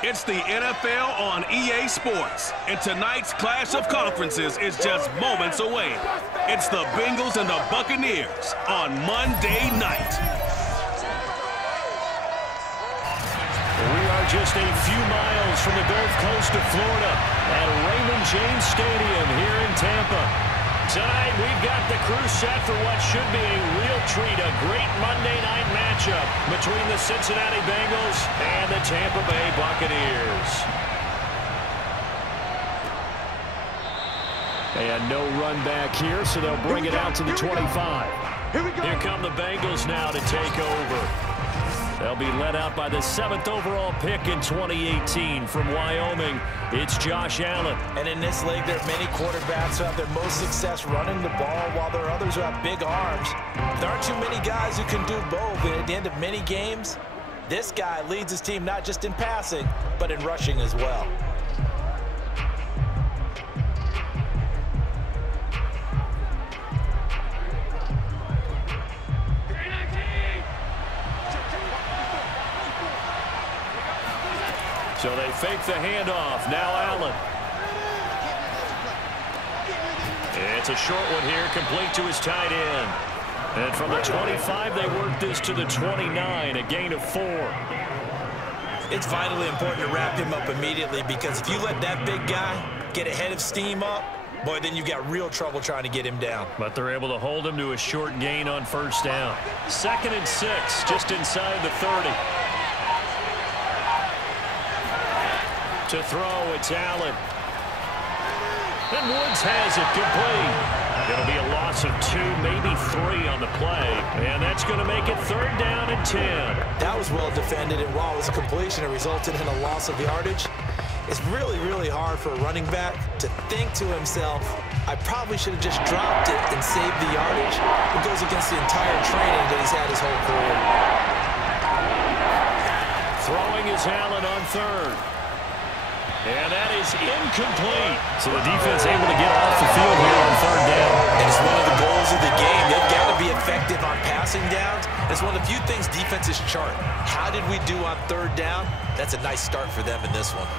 It's the NFL on EA Sports, and tonight's clash of conferences is just moments away. It's the Bengals and the Buccaneers on Monday night. We are just a few miles from the Gulf Coast of Florida at Raymond James Stadium here in Tampa. Tonight, we've got the crew set for what should be a real treat, a great Monday night matchup between the Cincinnati Bengals and the Tampa Bay Buccaneers. And no run back here, so they'll bring it out to the 25. Here come the Bengals now to take over. They'll be led out by the 7th overall pick in 2018 from Wyoming. It's Josh Allen. And in this league, there are many quarterbacks who have their most success running the ball, while there are others who have big arms. There aren't too many guys who can do both. And at the end of many games, this guy leads his team not just in passing, but in rushing as well. So they fake the handoff. Now Allen. It's a short one here, complete to his tight end. And from the 25, they work this to the 29, a gain of 4. It's vitally important to wrap him up immediately, because if you let that big guy get ahead of steam up, boy, then you got real trouble trying to get him down. But they're able to hold him to a short gain on first down. 2nd and 6, just inside the 30. To throw, it's Allen. And Woods has it complete. It'll be a loss of 2, maybe 3 on the play. And that's going to make it 3rd down and 10. That was well defended, and while it was a completion, it resulted in a loss of yardage. It's really, really hard for a running back to think to himself, I probably should have just dropped it and saved the yardage. It goes against the entire training that he's had his whole career. Throwing is Allen on 3rd. And that is incomplete. So the defense able to get off the field here on 3rd down. And it's one of the goals of the game. They've got to be effective on passing downs. It's one of the few things defenses chart. How did we do on 3rd down? That's a nice start for them in this one.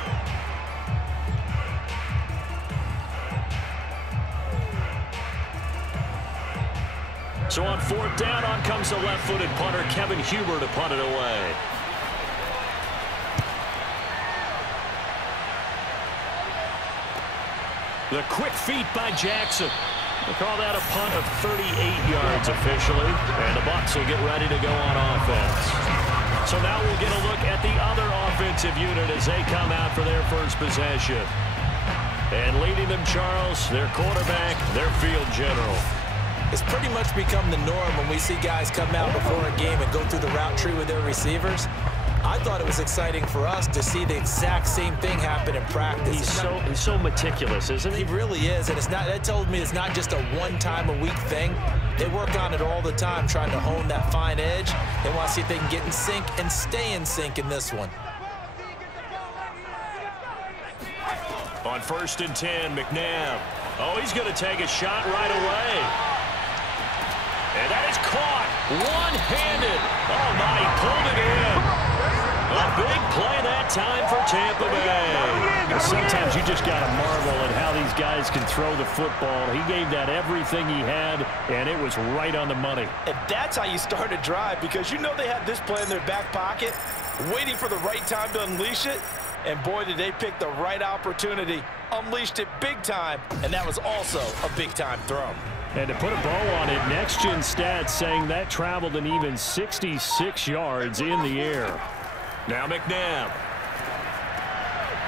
So on 4th down, on comes the left-footed punter, Kevin Huber, to punt it away. The quick feet by Jackson. They call that a punt of 38 yards officially. And the Bucs will get ready to go on offense. So now we'll get a look at the other offensive unit as they come out for their first possession. And leading them, Charles, their quarterback, their field general. It's pretty much become the norm when we see guys come out before a game and go through the route tree with their receivers. I thought it was exciting for us to see the exact same thing happen in practice. He's so meticulous, isn't he? He really is, and that told me it's not just a one-time-a-week thing. They work on it all the time, trying to hone that fine edge. They want to see if they can get in sync and stay in sync in this one. On 1st and 10, McNabb. Oh, he's going to take a shot right away. And that is caught one-handed. Oh, my, he pulled it in. A big play that time for Tampa Bay. Sometimes you just got to marvel at how these guys can throw the football. He gave that everything he had, and it was right on the money. And that's how you start a drive, because you know they have this play in their back pocket, waiting for the right time to unleash it. And boy, did they pick the right opportunity. Unleashed it big time, and that was also a big-time throw. And to put a bow on it, Next Gen Stats saying that traveled an even 66 yards in the air. Now McNabb.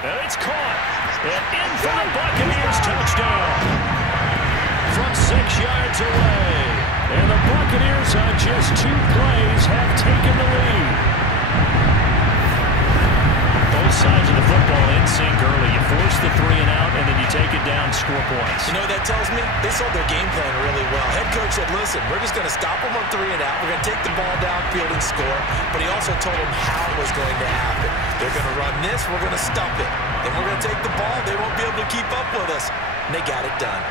And it's caught. And in for the Buccaneers touchdown. From 6 yards away. And the Buccaneers on just 2 plays have taken the lead. Both sides of the football in sync early. You force the 3 and out, and then you take it down, score points. You know what that tells me? They sold their game plan really well. Head coach said, listen, we're just going to stop them on 3 and out. We're going to take the ball downfield and score. But he also told them how it was going to happen. They're going to run this. We're going to stump it. Then we're going to take the ball. They won't be able to keep up with us. And they got it done.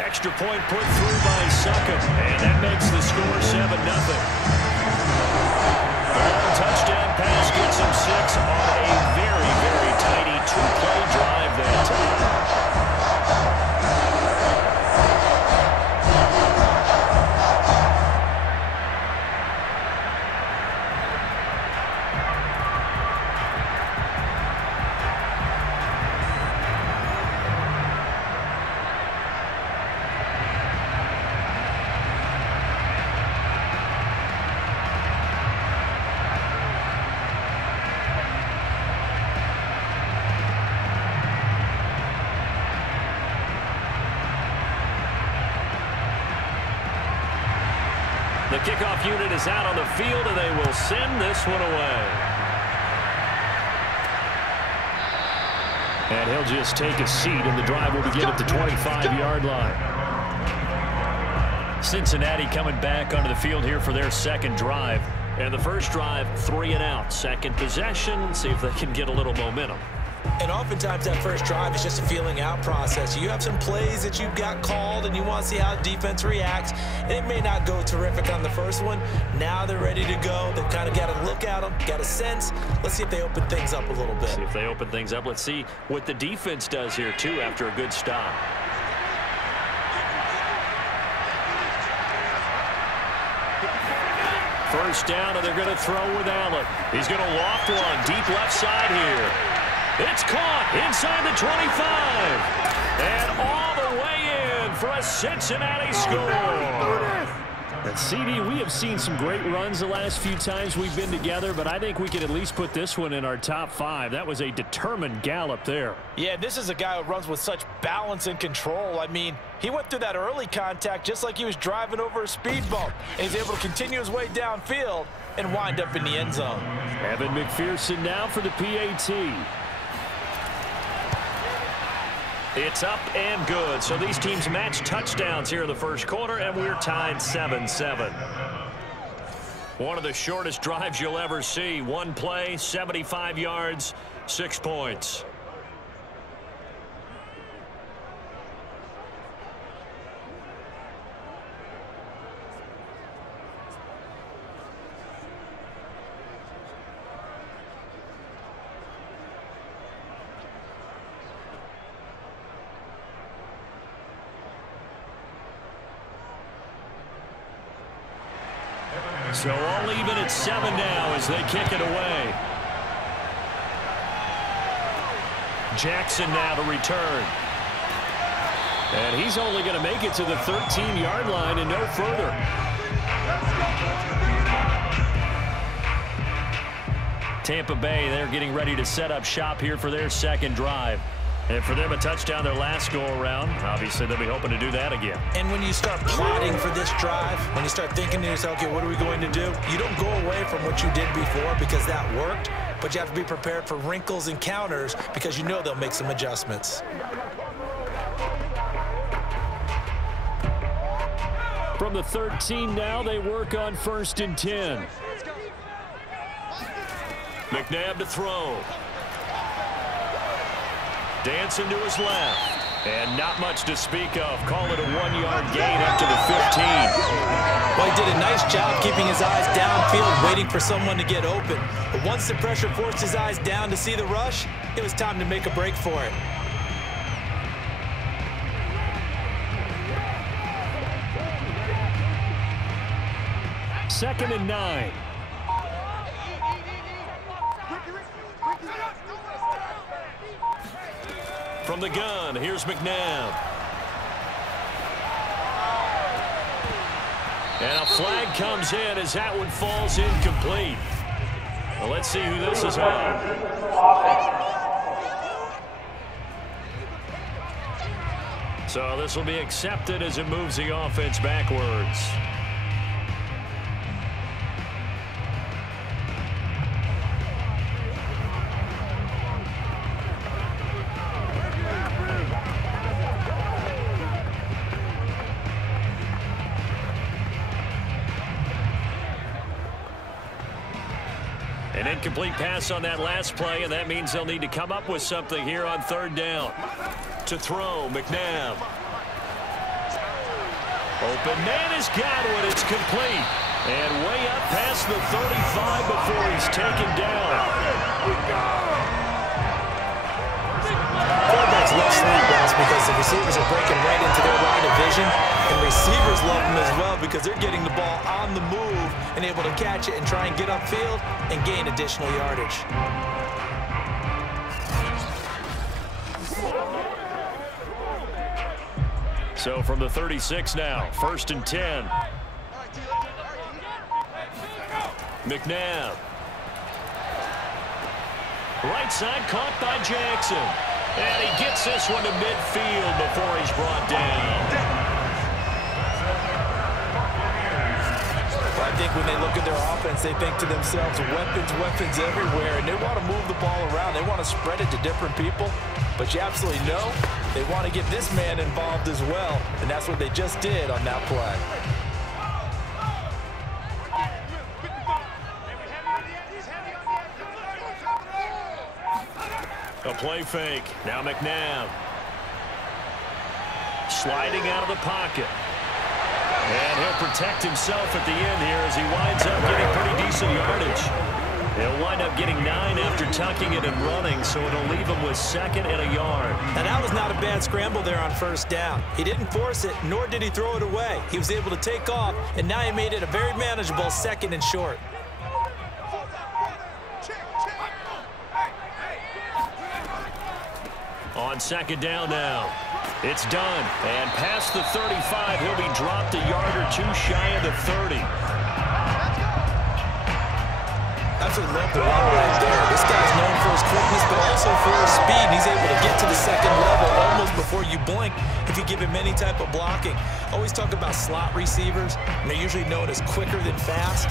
Extra point put through by Suckup. And that makes the score 7-0. Touchdown pass The kickoff unit is out on the field, and they will send this one away. And he'll just take a seat, and the drive will begin at the 25-yard line. Cincinnati coming back onto the field here for their second drive. And the first drive, 3 and out. Second possession, see if they can get a little momentum. And oftentimes that first drive is just a feeling out process. You have some plays that you've got called and you want to see how the defense reacts. And it may not go terrific on the first one. Now they're ready to go. They've kind of got to look at them, got a sense. Let's see if they open things up a little bit. See if they open things up. Let's see what the defense does here, too, after a good stop. First down, and they're going to throw with Allen. He's going to loft one deep left side here. It's caught inside the 25. And all the way in for a Cincinnati score. And CD, we have seen some great runs the last few times we've been together, but I think we can at least put this one in our top 5. That was a determined gallop there. Yeah, this is a guy who runs with such balance and control. I mean, he went through that early contact just like he was driving over a speed bump. And he's able to continue his way downfield and wind up in the end zone. Evan McPherson now for the PAT. It's up and good. So these teams match touchdowns here in the first quarter, and we're tied 7-7. One of the shortest drives you'll ever see. One play, 75 yards, 6 points. So all even at 7 now as they kick it away. Jackson now to return. And he's only going to make it to the 13-yard line and no further. Tampa Bay, they're getting ready to set up shop here for their second drive. And for them, a touchdown their last go-around. Obviously, they'll be hoping to do that again. And when you start plotting for this drive, when you start thinking to yourself, okay, what are we going to do? You don't go away from what you did before because that worked, but you have to be prepared for wrinkles and counters because you know they'll make some adjustments. From the 13 now, they work on 1st and 10. McNabb to throw. Dancing to his left. And not much to speak of. Call it a 1-yard gain up to the 15. Well, he did a nice job keeping his eyes downfield, waiting for someone to get open. But once the pressure forced his eyes down to see the rush, it was time to make a break for it. Second and 9. From the gun, here's McNabb. And a flag comes in as that one falls incomplete. Well, let's see who this is on. So this will be accepted as it moves the offense backwards. An incomplete pass on that last play, and that means they'll need to come up with something here on 3rd down. To throw, McNabb. Open man has got one. It's complete. And way up past the 35 before he's taken down. Quarterbacks love slant routes because the receivers are breaking right into their line of vision, and receivers love them as well because they're getting the ball on the move and able to catch it and try and get upfield and gain additional yardage. So from the 36 now, 1st and 10. McNabb. Right side caught by Jackson. And he gets this one to midfield before he's brought down. think when they look at their offense, they think to themselves, weapons, weapons everywhere, and they want to move the ball around. They want to spread it to different people, but you absolutely know they want to get this man involved as well, and that's what they just did on that play. A play fake. Now McNabb. Sliding out of the pocket. And he'll protect himself at the end here as he winds up getting pretty decent yardage. He'll wind up getting 9 after tucking it and running, so it'll leave him with 2nd and a yard. And that was not a bad scramble there on first down. He didn't force it, nor did he throw it away. He was able to take off, and now he made it a very manageable 2nd and short. On 2nd down now. It's Dunn, and past the 35, he'll be dropped a yard or 2 shy of the 30. Absolutely love the run right there. This guy's known for his quickness, but also for his speed. He's able to get to the 2nd level almost before you blink if you give him any type of blocking. Always talk about slot receivers, and they're usually known as quicker than fast.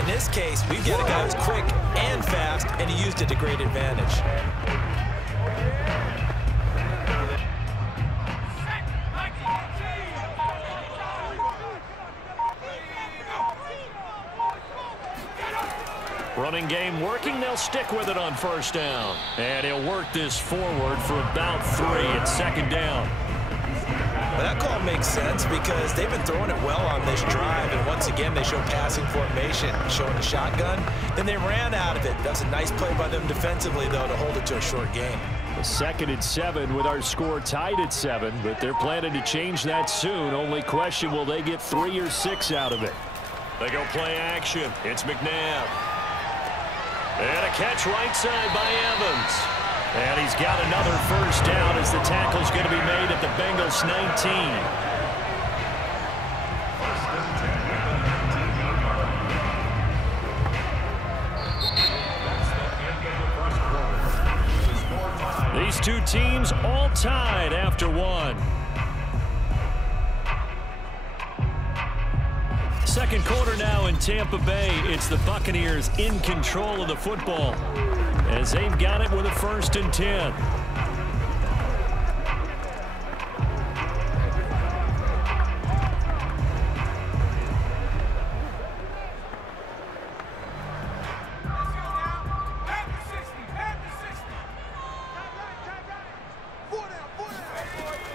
In this case, we've got a guy who's quick and fast, and he used it to great advantage. Running game working. They'll stick with it on first down. And he'll work this forward for about 3 at 2nd down. Well, that call makes sense because they've been throwing it well on this drive. And once again, they show passing formation, showing the shotgun. Then they ran out of it. That's a nice play by them defensively, though, to hold it to a short game. A 2nd and 7 with our score tied at 7. But they're planning to change that soon. Only question, will they get 3 or 6 out of it? They go play action. It's McNabb. And a catch right side by Evans. And he's got another first down as the tackle's going to be made at the Bengals 19. These two teams all tied after 1. Second quarter now in Tampa Bay. It's the Buccaneers in control of the football as they've got it with a 1st and 10.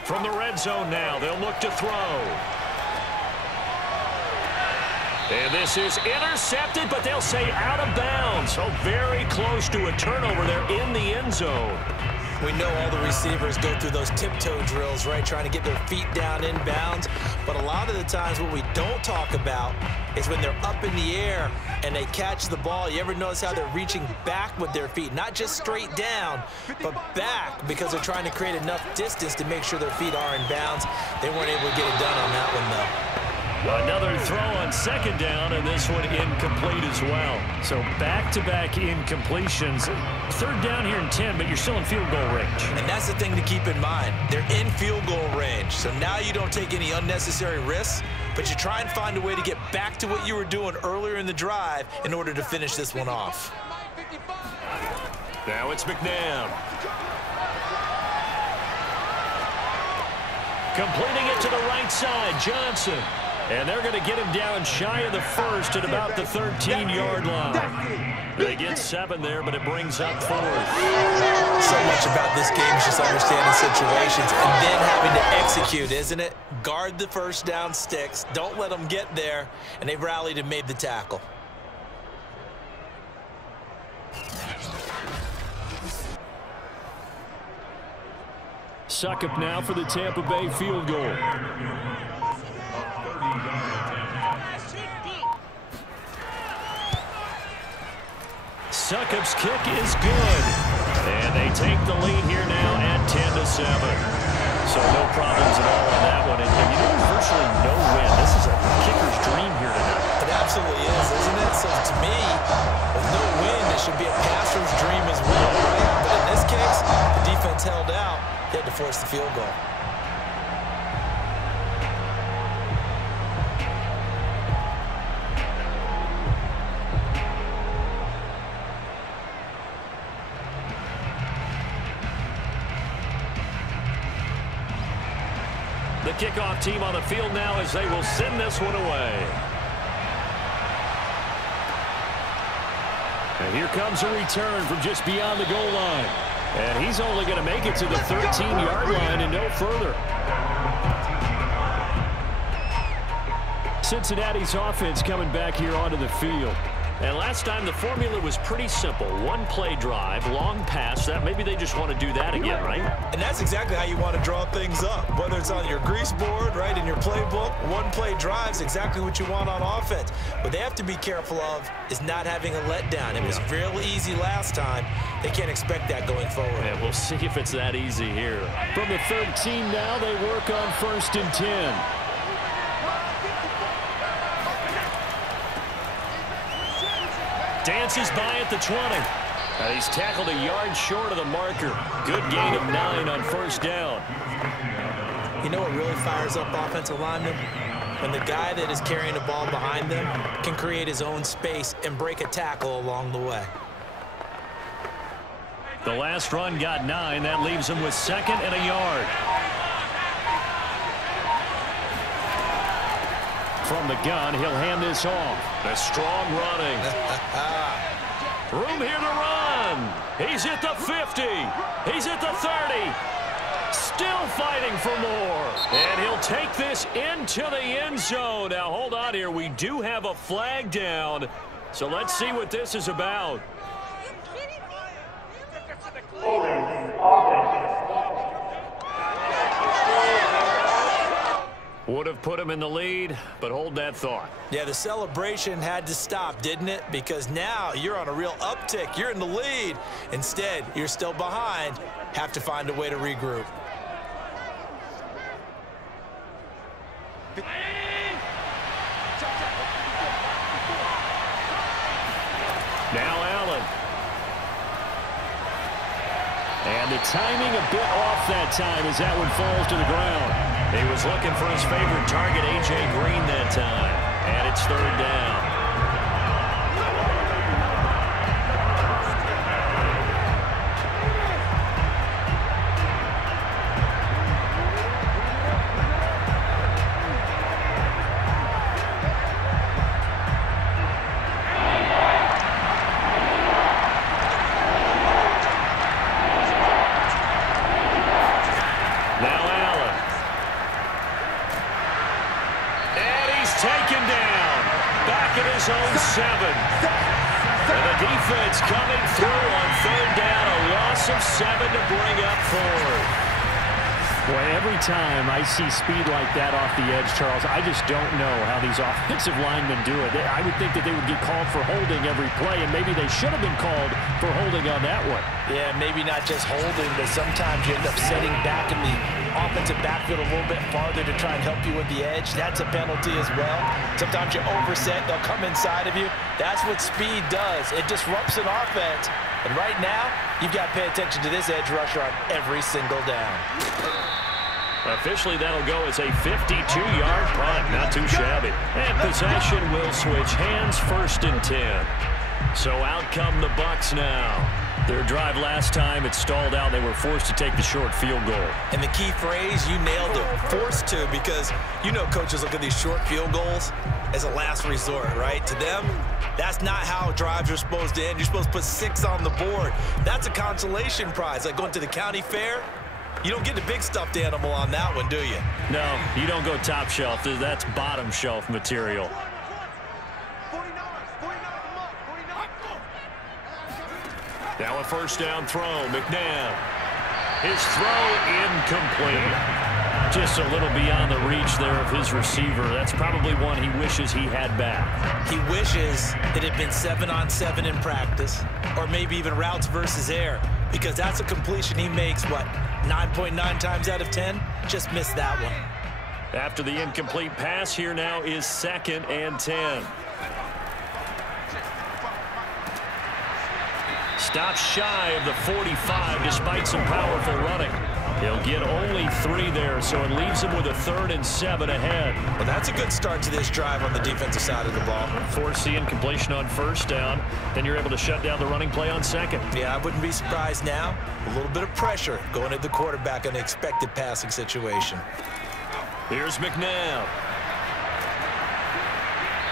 From the red zone now, they'll look to throw. And this is intercepted, but they'll say out of bounds. So very close to a turnover there in the end zone. We know all the receivers go through those tiptoe drills, right, trying to get their feet down in bounds. But a lot of the times what we don't talk about is when they're up in the air and they catch the ball. You ever notice how they're reaching back with their feet? Not just straight down, but back, because they're trying to create enough distance to make sure their feet are in bounds. They weren't able to get it done on that one, though. Another throw on 2nd down, and this one incomplete as well. So back-to-back incompletions. 3rd down here in 10, but you're still in field goal range. And that's the thing to keep in mind. They're in field goal range. So now you don't take any unnecessary risks, but you try and find a way to get back to what you were doing earlier in the drive in order to finish this one off. Now it's McNabb. Completing it to the right side, Johnson. And they're going to get him down shy of the 1st at about the 13-yard line. They get 7 there, but it brings up 4th. So much about this game is just understanding situations and then having to execute, isn't it? Guard the first down sticks. Don't let them get there. And they rallied and made the tackle. Suckup now for the Tampa Bay field goal. Suckup's kick is good. And they take the lead here now at 10-7. So no problems at all on that one. And you know, there's virtually no win. This is a kicker's dream here tonight. It absolutely is, isn't it? So to me, with no win, it should be a passer's dream as well, right? But in this case, the defense held out. They had to force the field goal. kickoff team on the field now as they will send this one away. And here comes a return from just beyond the goal line. And he's only going to make it to the 13-yard line and no further. Cincinnati's offense coming back here onto the field. And last time the formula was pretty simple. One-play drive, long pass. That maybe they just want to do that again, right? And that's exactly how you want to draw things up. Whether it's on your grease board, right, in your playbook, one-play drive's exactly what you want on offense. What they have to be careful of is not having a letdown. It was real easy last time. They can't expect that going forward. And we'll see if it's that easy here. From the 13 now, they work on 1st and 10. Dances by at the 20. And he's tackled a yard short of the marker. Good gain of 9 on 1st down. You know what really fires up offensive linemen? When the guy that is carrying the ball behind them can create his own space and break a tackle along the way. The last run got 9. That leaves him with 2nd and a yard. From the gun, he'll hand this off. The strong running. Room here to run. He's at the 50. He's at the 30. Still fighting for more. And he'll take this into the end zone. Now, hold on here. We do have a flag down. So let's see what this is about. Would have put him in the lead, but hold that thought. Yeah, the celebration had to stop, didn't it? Because now you're on a real uptick. You're in the lead. Instead, you're still behind. Have to find a way to regroup. Now Allen. And the timing a bit off that time as that one falls to the ground. He was looking for his favorite target, A.J. Green, that time. And it's 3rd down. Zone 7. And the defense coming through on 3rd down. A loss of 7 to bring up 4th. Boy, every time I see speed like that off the edge, Charles, I just don't know how these offensive linemen do it. I would think that they would get called for holding every play, and maybe they should have been called for holding on that one. Yeah, maybe not just holding, but sometimes you end up setting back in the offensive backfield a little bit farther to try and help you with the edge. That's a penalty as well. Sometimes you overset, they'll come inside of you. That's what speed does. It disrupts an offense. And right now, you've got to pay attention to this edge rusher on every single down. Officially, that'll go as a 52-yard punt. Not too shabby. And possession will switch hands, 1st and 10. So out come the Bucs now. Their drive last time, it stalled out. They were forced to take the short field goal. And the key phrase, you nailed it, forced to, because you know coaches look at these short field goals as a last resort, right? To them, that's not how drives are supposed to end. You're supposed to put 6 on the board. That's a consolation prize, like going to the county fair. You don't get the big stuffed animal on that one, do you? No, you don't go top shelf. That's bottom shelf material. Now a 1st down throw, McNabb. His throw incomplete. Just a little beyond the reach there of his receiver. That's probably one he wishes he had back. He wishes it had been 7-on-7 in practice, or maybe even routes versus air, because that's a completion he makes, what, 9.9 times out of 10? Just missed that one. After the incomplete pass, here now is 2nd and 10. Stops shy of the 45 despite some powerful running. He'll get only 3 there, so it leaves him with a 3rd and 7 ahead. Well, that's a good start to this drive on the defensive side of the ball. Force the incompletion on 1st down. Then you're able to shut down the running play on 2nd. Yeah, I wouldn't be surprised now. A little bit of pressure going at the quarterback on an expected passing situation. Here's McNabb.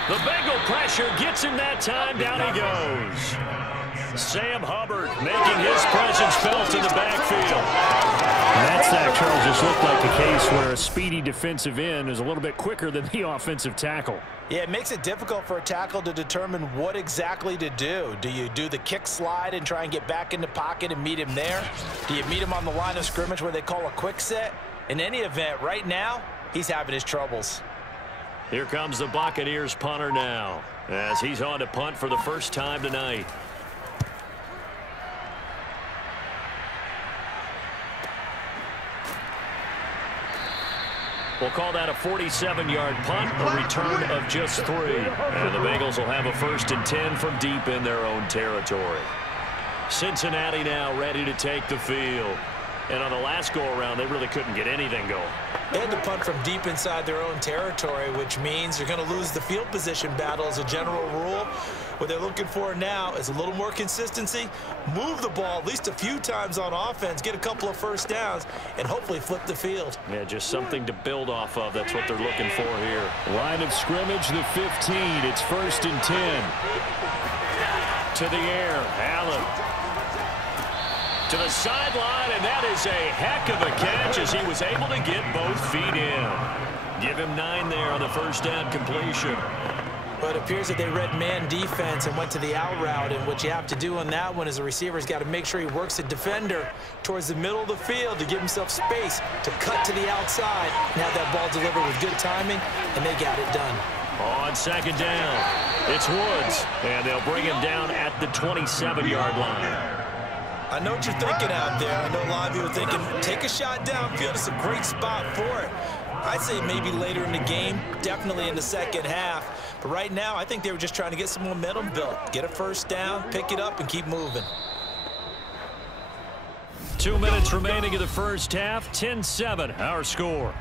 The Bengal pressure gets him that time. Down he goes. Sam Hubbard making his presence felt in the backfield. And that sack, Charles, just looked like the case where a speedy defensive end is a little bit quicker than the offensive tackle. Yeah, it makes it difficult for a tackle to determine what exactly to do. Do you do the kick slide and try and get back in the pocket and meet him there? Do you meet him on the line of scrimmage where they call a quick set? In any event, right now, he's having his troubles. Here comes the Buccaneers punter now, as he's on to punt for the first time tonight. We'll call that a 47-yard punt, a return of just 3. And the Bengals will have a 1st and 10 from deep in their own territory. Cincinnati now ready to take the field. And on the last go-around, they really couldn't get anything going. They had to punt from deep inside their own territory, which means you're going to lose the field position battle as a general rule. What they're looking for now is a little more consistency, move the ball at least a few times on offense, get a couple of first downs, and hopefully flip the field. Yeah, just something to build off of. That's what they're looking for here. Line of scrimmage, the 15. It's 1st and 10. To the air, Allen. To the sideline, and that is a heck of a catch as he was able to get both feet in. Give him 9 there on the first down completion. But it appears that they read man defense and went to the out route, and what you have to do on that one is the receiver's got to make sure he works the defender towards the middle of the field to give himself space to cut to the outside and have that ball delivered with good timing, and they got it done. On 2nd down, it's Woods, and they'll bring him down at the 27-yard line. I know what you're thinking out there. I know a lot of you are thinking, take a shot downfield. It's a great spot for it. I'd say maybe later in the game, definitely in the second half. But right now, I think they were just trying to get some momentum built. Get a first down, pick it up, and keep moving. 2 minutes remaining in the first half. 10-7, our score.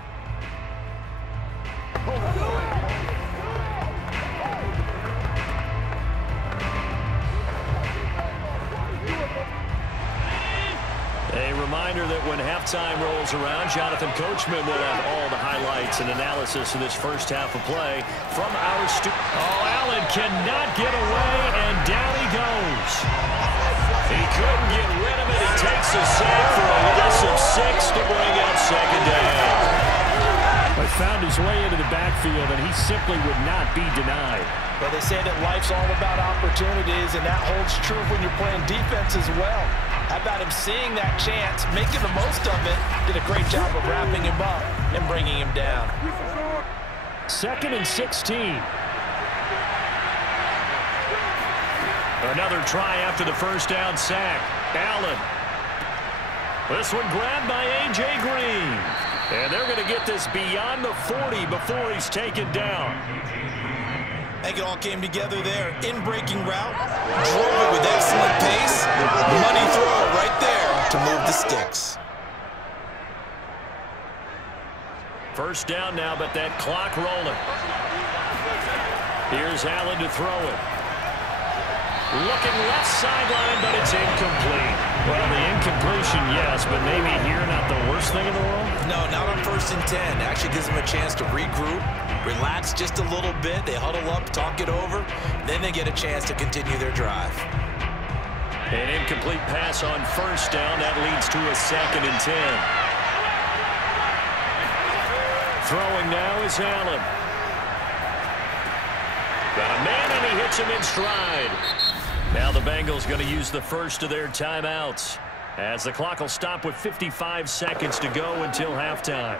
A reminder that when halftime rolls around, Jonathan Coachman will have all the highlights and analysis of this first half of play from our studio. Oh, Allen cannot get away, and down he goes. He couldn't get rid of it. He takes a sack for a loss of 6 to bring up 2nd down. But found his way into the backfield, and he simply would not be denied. Well, they say that life's all about opportunities, and that holds true when you're playing defense as well. How about him seeing that chance, making the most of it, did a great job of wrapping him up and bringing him down. 2nd and 16. Another try after the first down sack. Allen. This one grabbed by A.J. Green. And they're going to get this beyond the 40 before he's taken down. I think it all came together there. In-breaking route, drove it with excellent pace. Money throw right there to move the sticks. First down now, but that clock rolling. Here's Allen to throw it. Looking left sideline, but it's incomplete. Well, the incompletion, yes, but maybe here not the worst thing in the world? No, not on 1st and 10. Actually gives them a chance to regroup, relax just a little bit. They huddle up, talk it over. Then they get a chance to continue their drive. An incomplete pass on first down. That leads to a 2nd and 10. Throwing now is Allen. Got a man, and he hits him in stride. Now the Bengals going to use the first of their timeouts, as the clock will stop with 55 seconds to go until halftime.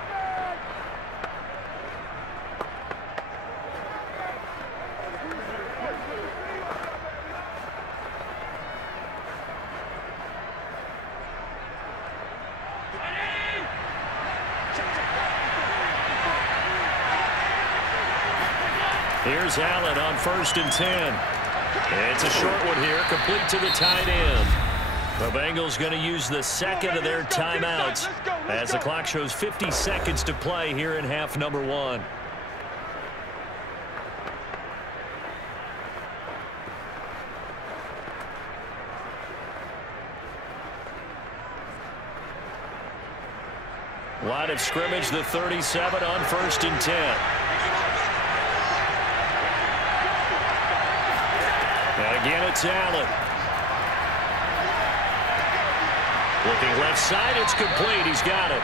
Here's Allen on 1st and 10. It's a short one here, complete to the tight end. The Bengals going to use the 2nd of their timeouts as the clock shows 50 seconds to play here in half number 1. Line of scrimmage, the 37 on 1st and 10. And again, it's Allen. Looking left side, it's complete. He's got it.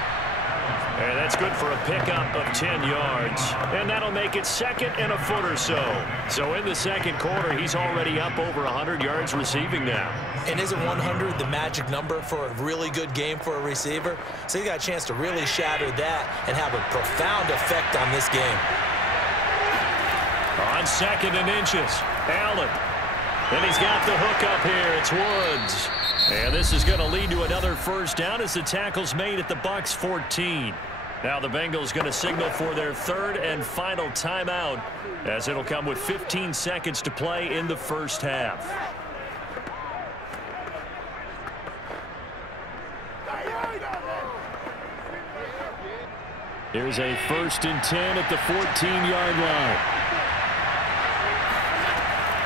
And that's good for a pickup of 10 yards. And that'll make it 2nd and a foot or so. So in the 2nd quarter, he's already up over 100 yards receiving now. And isn't 100 the magic number for a really good game for a receiver? So he got a chance to really shatter that and have a profound effect on this game. On 2nd and inches, Allen. And he's got the hook up here. It's Woods. And this is going to lead to another first down as the tackle's made at the Bucs 14. Now the Bengals going to signal for their 3rd and final timeout, as it'll come with 15 seconds to play in the first half. Here's a 1st and 10 at the 14-yard line.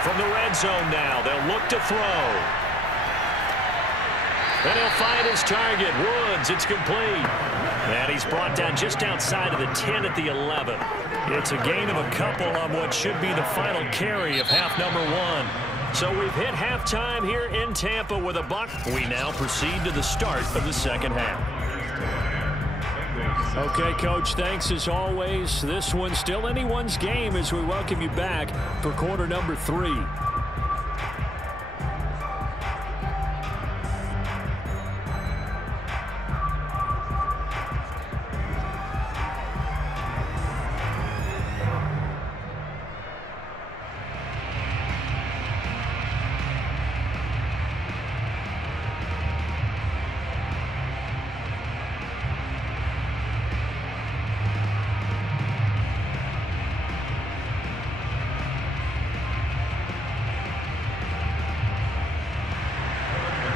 From the red zone now, they'll look to throw. And he'll find his target. Woods, it's complete. And he's brought down just outside of the 10 at the 11. It's a gain of a couple on what should be the final carry of half number 1. So we've hit halftime here in Tampa with a buck. We now proceed to the start of the 2nd half. Okay, Coach, thanks as always. This one's still anyone's game as we welcome you back for quarter number 3.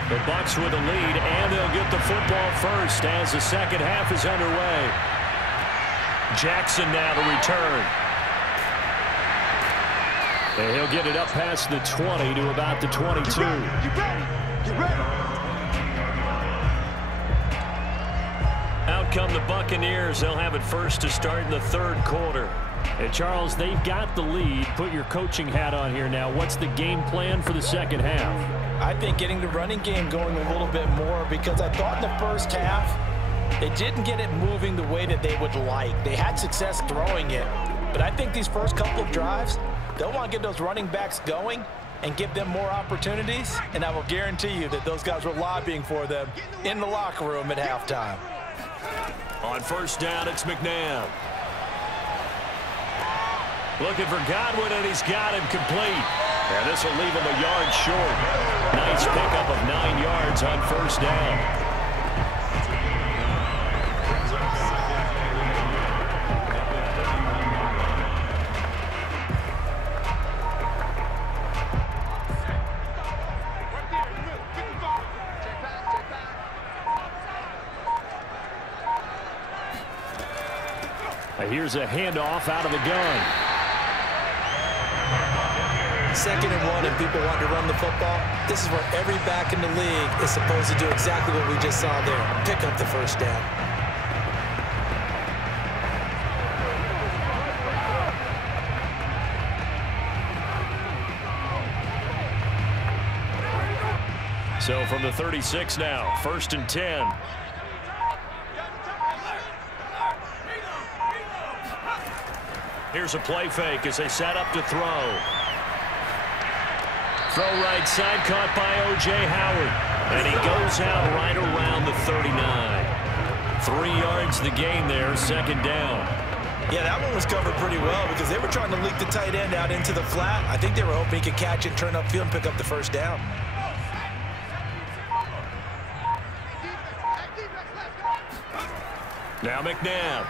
The Bucs with a lead, and they'll get the football first as the 2nd half is underway. Jackson now to return. And he'll get it up past the 20 to about the 22. Get ready. Out come the Buccaneers. They'll have it first to start in the 3rd quarter. And Charles, they've got the lead. Put your coaching hat on here now. What's the game plan for the 2nd half? I think getting the running game going a little bit more, because I thought in the first half they didn't get it moving the way that they would like. They had success throwing it, but I think these first couple of drives, they'll want to get those running backs going and give them more opportunities, and I will guarantee you that those guys were lobbying for them in the locker room at halftime. On 1st down, it's McNabb. Looking for Godwin, and he's got him complete. And this will leave him a yard short. Nice pickup of 9 yards on 1st down. Here's a handoff out of the gun. 2nd and 1, and people want to run the football. This is where every back in the league is supposed to do exactly what we just saw there. Pick up the first down. So from the 36 now, 1st and 10. Here's a play fake as they set up to throw. Throw right side, caught by O.J. Howard. And he goes out right around the 39. 3 yards the gain there, 2nd down. Yeah, that one was covered pretty well because they were trying to leak the tight end out into the flat. I think they were hoping he could catch it, turn upfield, and pick up the first down. Now McNabb.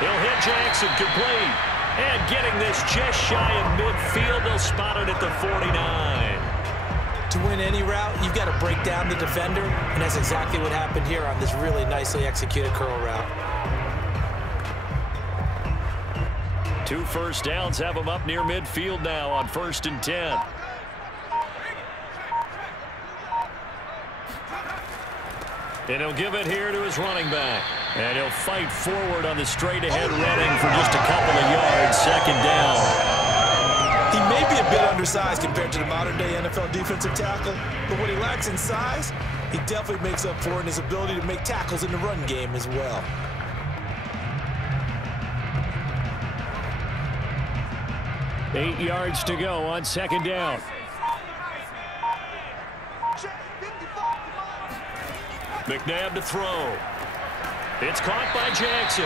He'll hit Jackson complete. And getting this just shy of midfield, they'll spot it at the 49. To win any route, you've got to break down the defender, and that's exactly what happened here on this really nicely executed curl route. 2 first downs have them up near midfield now on 1st and 10. And he'll give it here to his running back. And he'll fight forward on the straight-ahead running for just a couple of yards. Second down. He may be a bit undersized compared to the modern-day NFL defensive tackle, but what he lacks in size, he definitely makes up for in his ability to make tackles in the run game as well. Eight yards to go on second down. McNabb to throw. It's caught by Jackson.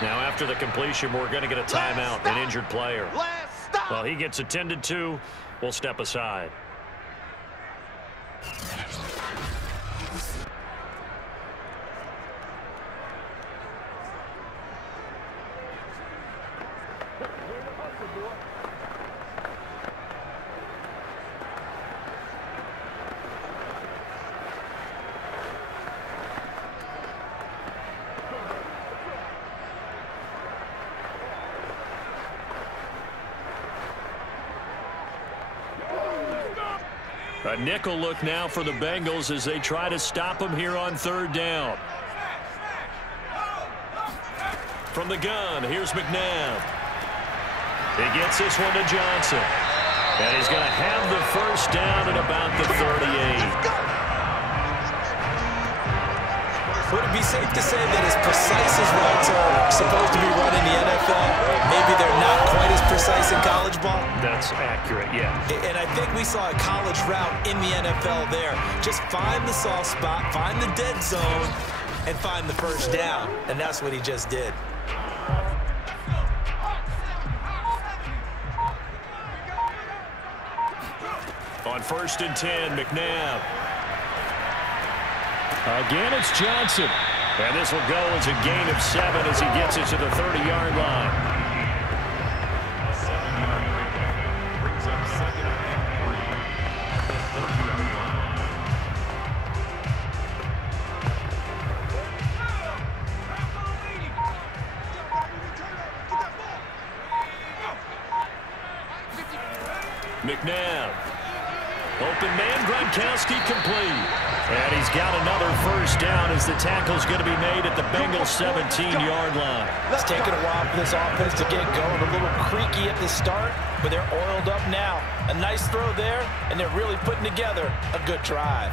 Now after the completion, we're going to get a timeout, an injured player. Well, he gets attended to. We'll step aside. A nickel look now for the Bengals as they try to stop him here on third down. From the gun, here's McNabb. He gets this one to Johnson. And he's going to have the first down at about the 38. Would it be safe to say that as precise as routes are supposed to be run in the NFL, maybe they're not quite as precise in college ball? That's accurate, yeah. And I think we saw a college route in the NFL there. Just find the soft spot, find the dead zone, and find the first down. And that's what he just did. On 1st and 10, McNabb. Again, it's Johnson. And this will go as a gain of 7 as he gets it to the 30-yard line. McNabb. Open man, Gronkowski complete. And he's got another first down as the tackle's going to be made at the Bengals 17-yard line. It's taken a while for this offense to get going. A little creaky at the start, but they're oiled up now. A nice throw there, and they're really putting together a good drive.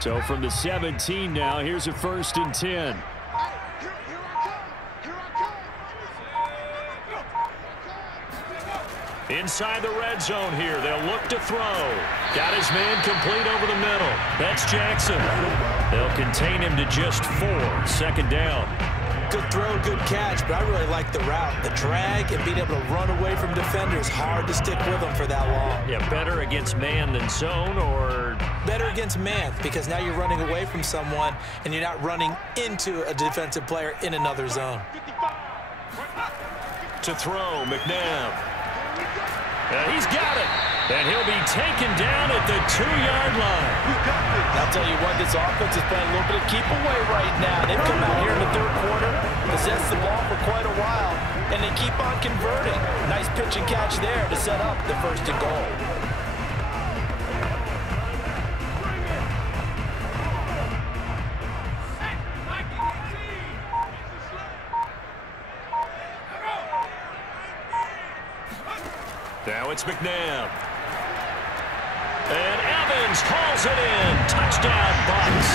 So from the 17 now, here's a 1st and 10. Inside the red zone here. They'll look to throw. Got his man complete over the middle. That's Jackson. They'll contain him to just 4. Second down. Good throw, good catch, but I really like the route. The drag and being able to run away from defenders. Hard to stick with them for that long. Yeah, better against man than zone, or? Better against man, because now you're running away from someone and you're not running into a defensive player in another zone. To throw, McNabb. And he's got it. And he'll be taken down at the 2-yard line. I'll tell you what, this offense is playing a little bit of keep away right now. They've come out here in the third quarter, possessed the ball for quite a while, and they keep on converting. Nice pitch and catch there to set up the 1st and goal. Now it's McNabb. And Evans hauls it in. Touchdown, Bucs.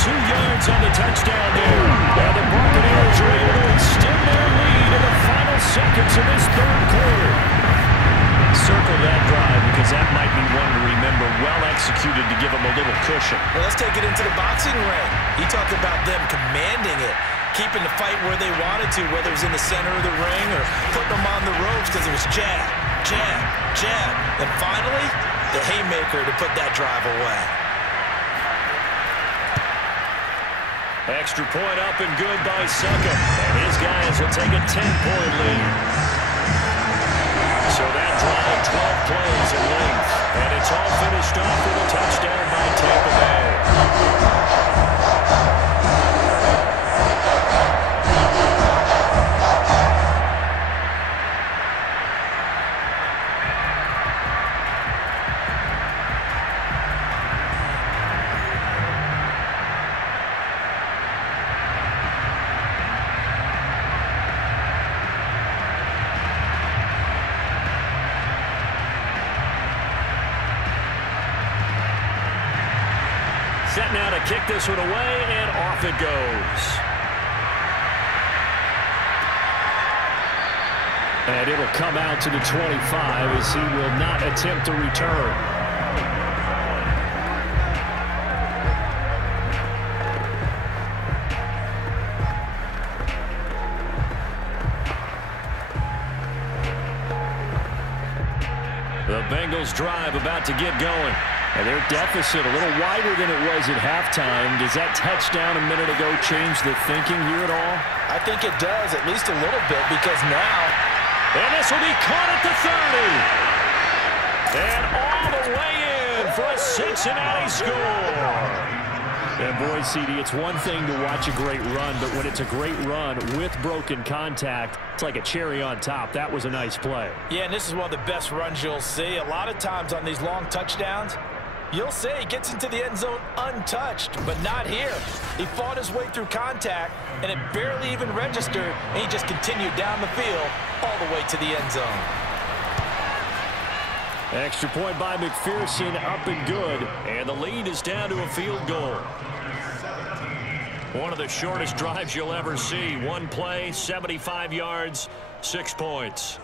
2 yards on the touchdown there. And the Buccaneers are able to extend their lead in the final seconds of this third quarter. Circle that drive because that might be one to remember. Well executed to give them a little cushion. Well, let's take it into the boxing ring. You talked about them commanding it, keeping the fight where they wanted to, whether it was in the center of the ring or putting them on the ropes because it was jab, jab, jab. And finally, the haymaker to put that drive away. Extra point up and good by Suckup. And his guys will take a 10-point lead. So that drive, 12 plays in length. And it's all finished off with a touchdown by Tampa Bay. to kick this one away, and off it goes. And it'll come out to the 25 as he will not attempt to return. The Bengals drive about to get going. And their deficit a little wider than it was at halftime. Does that touchdown a minute ago change the thinking here at all? I think it does, at least a little bit, because now... And this will be caught at the 30. And all the way in for a Cincinnati score. And boy, CD, it's one thing to watch a great run, but when it's a great run with broken contact, it's like a cherry on top. That was a nice play. Yeah, and this is one of the best runs you'll see. A lot of times on these long touchdowns, you'll say he gets into the end zone untouched, but not here. He fought his way through contact, and it barely even registered, and he just continued down the field all the way to the end zone. Extra point by McPherson, up and good, and the lead is down to a field goal. One of the shortest drives you'll ever see. One play, 75 yards, 6 points.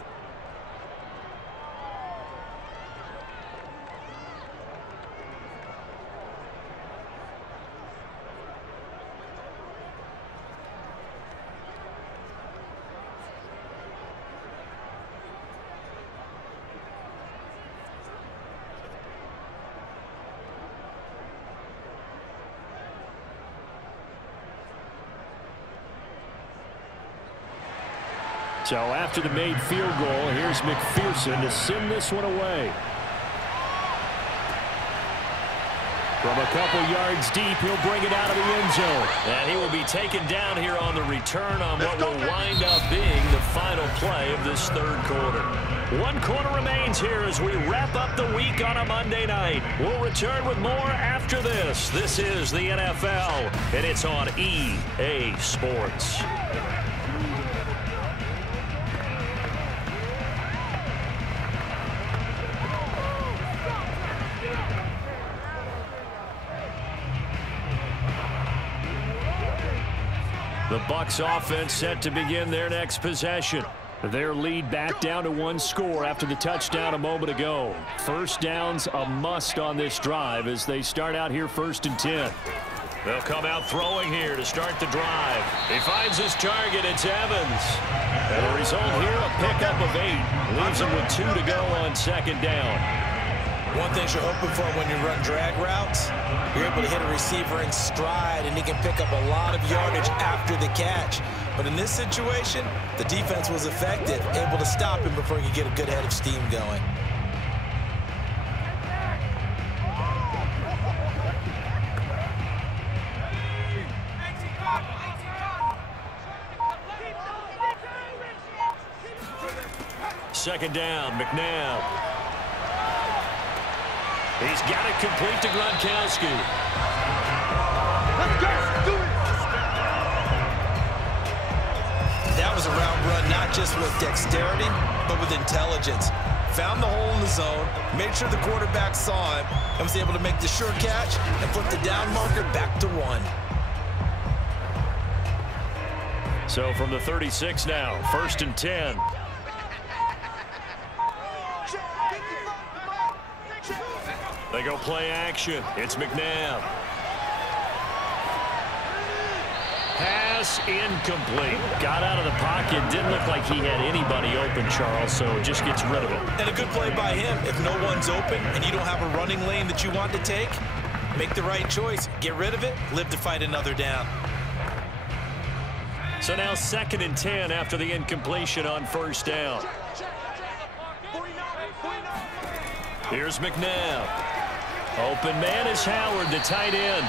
So after the made field goal, here's McPherson to send this one away. From a couple yards deep, he'll bring it out of the end zone. And he will be taken down here on the return on what will wind up being the final play of this third quarter. 1 quarter remains here as we wrap up the week on a Monday night. We'll return with more after this. This is the NFL, and it's on EA Sports. The Bucs offense set to begin their next possession. Their lead back down to 1 score after the touchdown a moment ago. First down's a must on this drive as they start out here 1st and 10. They'll come out throwing here to start the drive. He finds his target. It's Evans. And the result here, a pickup of 8. Leaves him with 2 to go on 2nd down. One thing you're hoping for when you run drag routes, you're able to hit a receiver in stride, and he can pick up a lot of yardage after the catch. But in this situation, the defense was effective, able to stop him before he could get a good head of steam going. Second down, McNabb. He's got it complete to Gronkowski. Let's go. Do it. That was a route run not just with dexterity, but with intelligence. Found the hole in the zone, made sure the quarterback saw him, and was able to make the sure catch and put the down marker back to 1. So from the 36 now, 1st and 10. They go play action. It's McNabb. Pass incomplete. Got out of the pocket. Didn't look like he had anybody open, Charles, so just gets rid of it. And a good play by him. If no one's open and you don't have a running lane that you want to take, make the right choice. Get rid of it. Live to fight another down. So now 2nd and 10 after the incompletion on 1st down. Here's McNabb. Open man is Howard, the tight end.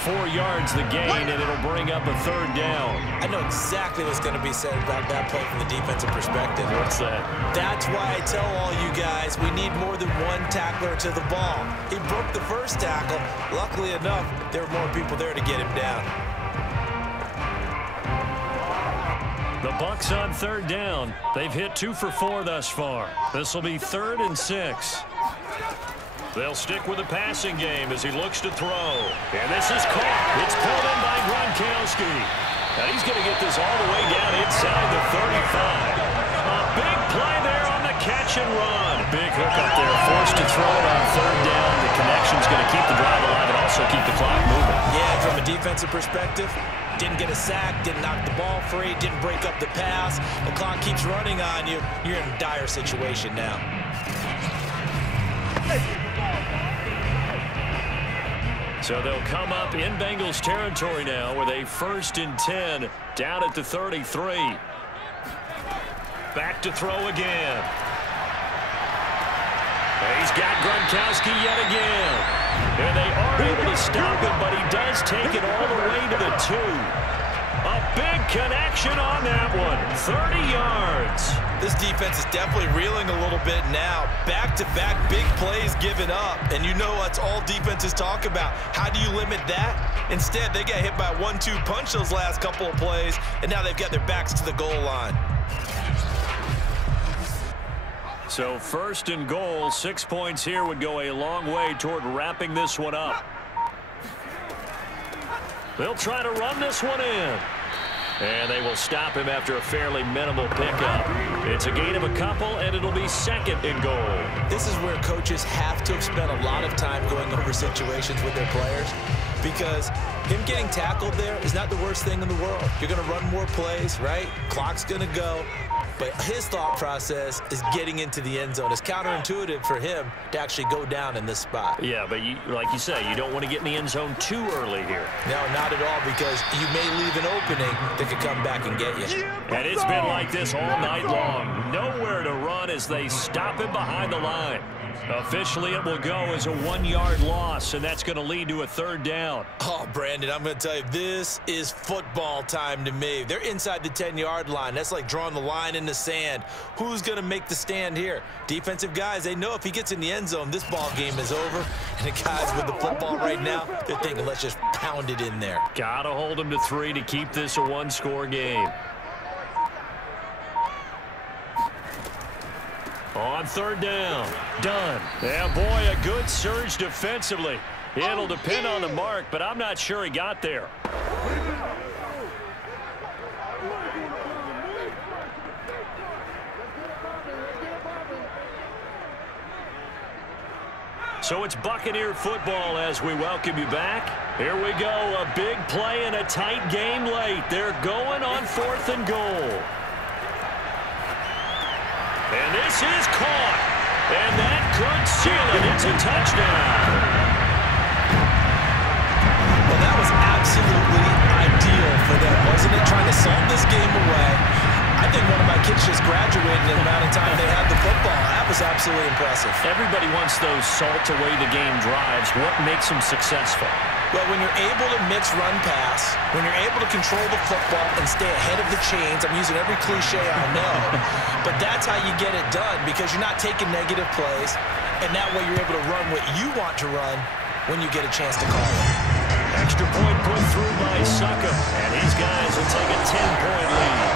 4 yards the gain, and it'll bring up a 3rd down. I know exactly what's going to be said about that play from the defensive perspective. What's that? That's why I tell all you guys we need more than 1 tackler to the ball. He broke the first tackle. Luckily enough, there were more people there to get him down. The Bucs on 3rd down. They've hit 2 for 4 thus far. This will be 3rd and 6. They'll stick with the passing game as he looks to throw. And this is caught. It's pulled in by Gronkowski. Now he's going to get this all the way down inside the 35. A big play there on the catch and run. Big hook up there, forced to throw it on third down. The connection's going to keep the drive alive and also keep the clock moving. Yeah, from a defensive perspective, didn't get a sack, didn't knock the ball free, didn't break up the pass. The clock keeps running on you. You're in a dire situation now. So they'll come up in Bengals territory now with a 1st and 10 down at the 33. Back to throw again. He's got Gronkowski yet again. And they are able to stop him, but he does take it all the way to the 2. A big connection on that one. 30 yards. This defense is definitely reeling a little bit now. Back-to-back big plays given up. And you know that's all defenses talk about. How do you limit that? Instead, they get hit by a 1-2 punch those last couple of plays, and now they've got their backs to the goal line. So 1st and goal, 6 points here would go a long way toward wrapping this one up. They'll try to run this one in. And they will stop him after a fairly minimal pickup. It's a gain of a couple, and it'll be 2nd and goal. This is where coaches have to have spent a lot of time going over situations with their players, because him getting tackled there is not the worst thing in the world. You're going to run more plays, right? Clock's going to go. But his thought process is getting into the end zone. It's counterintuitive for him to actually go down in this spot. Yeah, but like you say, you don't want to get in the end zone too early here. No, not at all, because you may leave an opening that could come back and get you. And it's been like this all night long. Nowhere to run as they stop him behind the line. Officially, it will go as a 1-yard loss, and that's going to lead to a 3rd down. Oh, Brandon, I'm going to tell you, this is football time to me. They're inside the 10-yard line. That's like drawing the line in the sand. Who's going to make the stand here? Defensive guys, they know if he gets in the end zone, this ball game is over. And the guys with the football right now, they're thinking, let's just pound it in there. Got to hold him to 3 to keep this a 1-score game. On 3rd down, Dunn. Yeah, boy, a good surge defensively. It'll depend on the mark, but I'm not sure he got there. So it's Buccaneer football as we welcome you back. Here we go, a big play in a tight game late. They're going on 4th and goal. And this is caught. And that could seal it. It's a touchdown. Well, that was absolutely ideal for them, wasn't it? Trying to salt this game away. I think one of my kids just graduated in the amount of time they had the football. That was absolutely impressive. Everybody wants those salt-away-the-game drives. What makes them successful? Well, when you're able to mix run-pass, when you're able to control the football and stay ahead of the chains, I'm using every cliche I know, but that's how you get it done, because you're not taking negative plays, and that way you're able to run what you want to run when you get a chance to call it. Extra point put through by Suckham, and these guys will take a 10-point lead.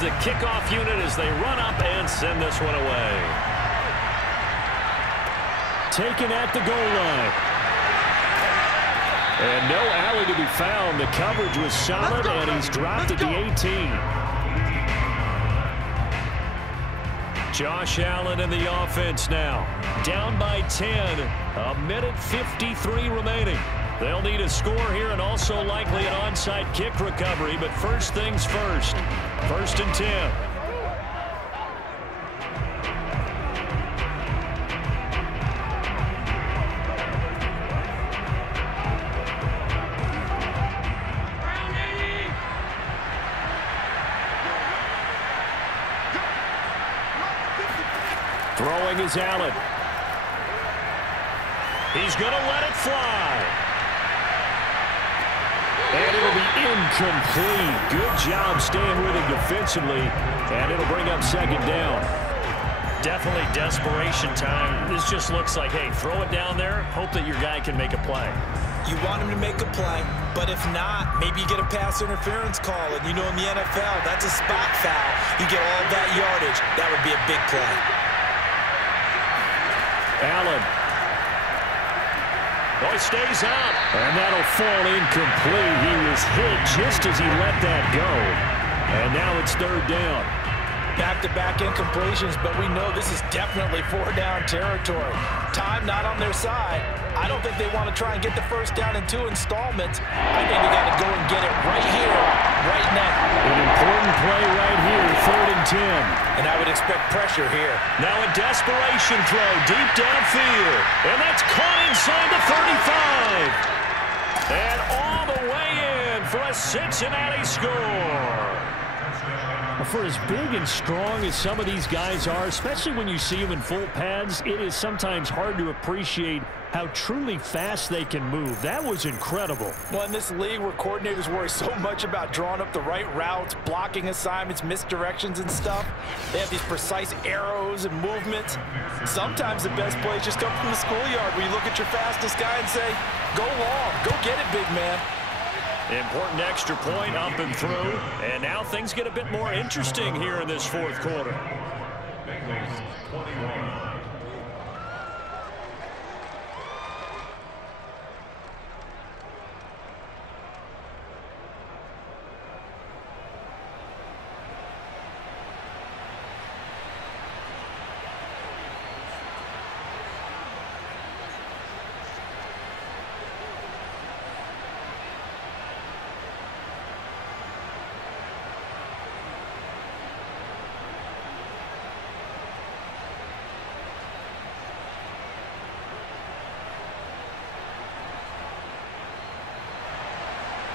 The kickoff unit as they run up and send this one away. Taken at the goal line. And no alley to be found. The coverage was solid, and he's dropped at the 18. Josh Allen in the offense now. Down by 10. A minute 53 remaining. They'll need a score here and also likely an onside kick recovery, but first things first. 1st and 10. Throwing is Allen. He's going to let it fly. And it'll be incomplete. Good job staying with him defensively, and it'll bring up second down. Definitely desperation time. This just looks like, hey, throw it down there, hope that your guy can make a play. You want him to make a play, but if not, maybe you get a pass interference call. And you know in the NFL, that's a spot foul. You get all that yardage. That would be a big play. Allen. Oh, he stays out. And that'll fall incomplete. He was hit just as he let that go. And now it's third down. Back-to-back incompletions, but we know this is definitely four-down territory. Time not on their side. I don't think they want to try and get the first down in 2 installments. I think they got to go and get it right here, right now. An important play right here, 3rd and 10. And I would expect pressure here. Now a desperation throw deep downfield. And that's caught inside the 35. And all the way in for a Cincinnati score. For as big and strong as some of these guys are, especially when you see them in full pads, it is sometimes hard to appreciate how truly fast they can move. That was incredible. Well, in this league where coordinators worry so much about drawing up the right routes, blocking assignments, misdirections and stuff, they have these precise arrows and movements. Sometimes the best plays just come from the schoolyard where you look at your fastest guy and say, go long, go get it, big man. Important extra point up and through. And now things get a bit more interesting here in this 4th quarter.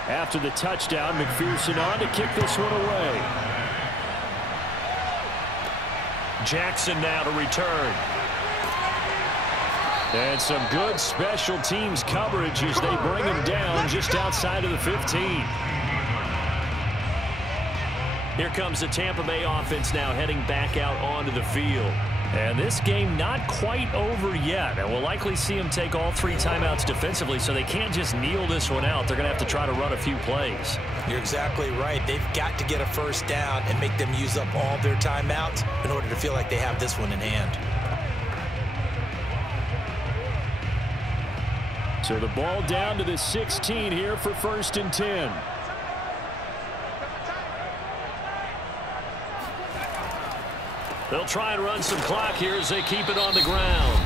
After the touchdown, McPherson on to kick this one away. Jackson now to return. And some good special teams coverage as they bring him down just outside of the 15. Here comes the Tampa Bay offense now heading back out onto the field. And this game not quite over yet. And we'll likely see them take all 3 timeouts defensively, so they can't just kneel this one out. They're going to have to try to run a few plays. You're exactly right. They've got to get a first down and make them use up all their timeouts in order to feel like they have this one in hand. So the ball down to the 16 here for 1st and 10. They'll try and run some clock here as they keep it on the ground.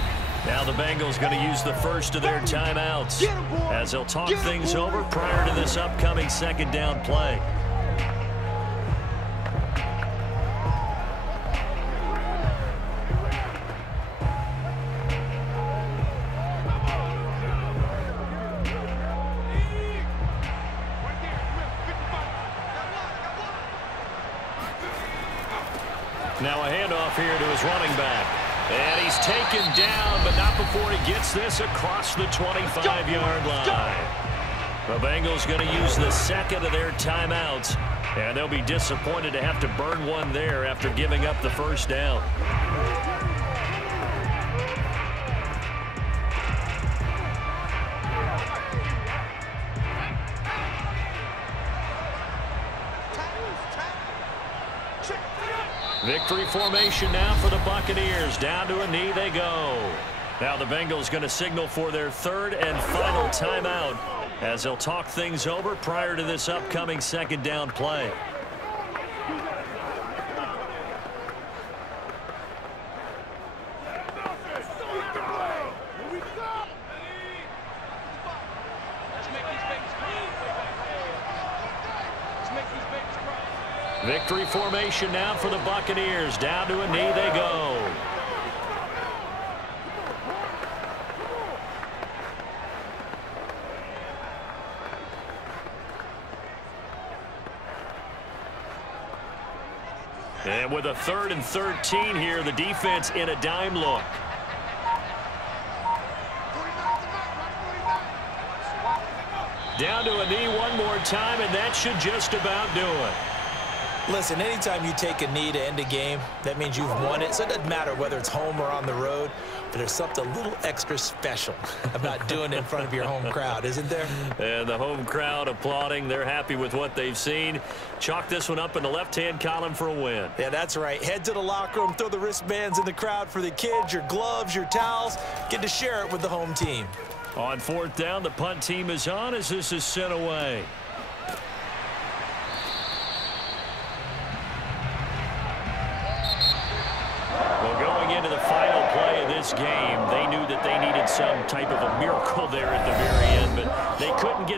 Now the Bengals going to use the first of their timeouts as they'll talk things over prior to this upcoming 2nd down play. Now a handoff here to his running back. And he's taken down, but not before he gets this across the 25-yard line. The Bengals going to use the 2nd of their timeouts, and they'll be disappointed to have to burn one there after giving up the first down. Victory formation now for the Buccaneers. Down to a knee they go. Now the Bengals going to signal for their 3rd and final timeout as they'll talk things over prior to this upcoming 2nd down play. Victory formation now for the Buccaneers. Down to a knee they go. And with a 3rd and 13 here, the defense in a dime look. Down to a knee one more time, and that should just about do it. Listen, anytime you take a knee to end a game, that means you've won it. So it doesn't matter whether it's home or on the road, but there's something a little extra special about doing it in front of your home crowd, isn't there? And the home crowd applauding. They're happy with what they've seen. Chalk this one up in the left-hand column for a win. Yeah, that's right. Head to the locker room, throw the wristbands in the crowd for the kids, your gloves, your towels. Get to share it with the home team. On fourth down, the punt team is on as this is sent away. Well, going into the final play of this game, they knew that they needed some type of a miracle there at the very end, but they couldn't get it.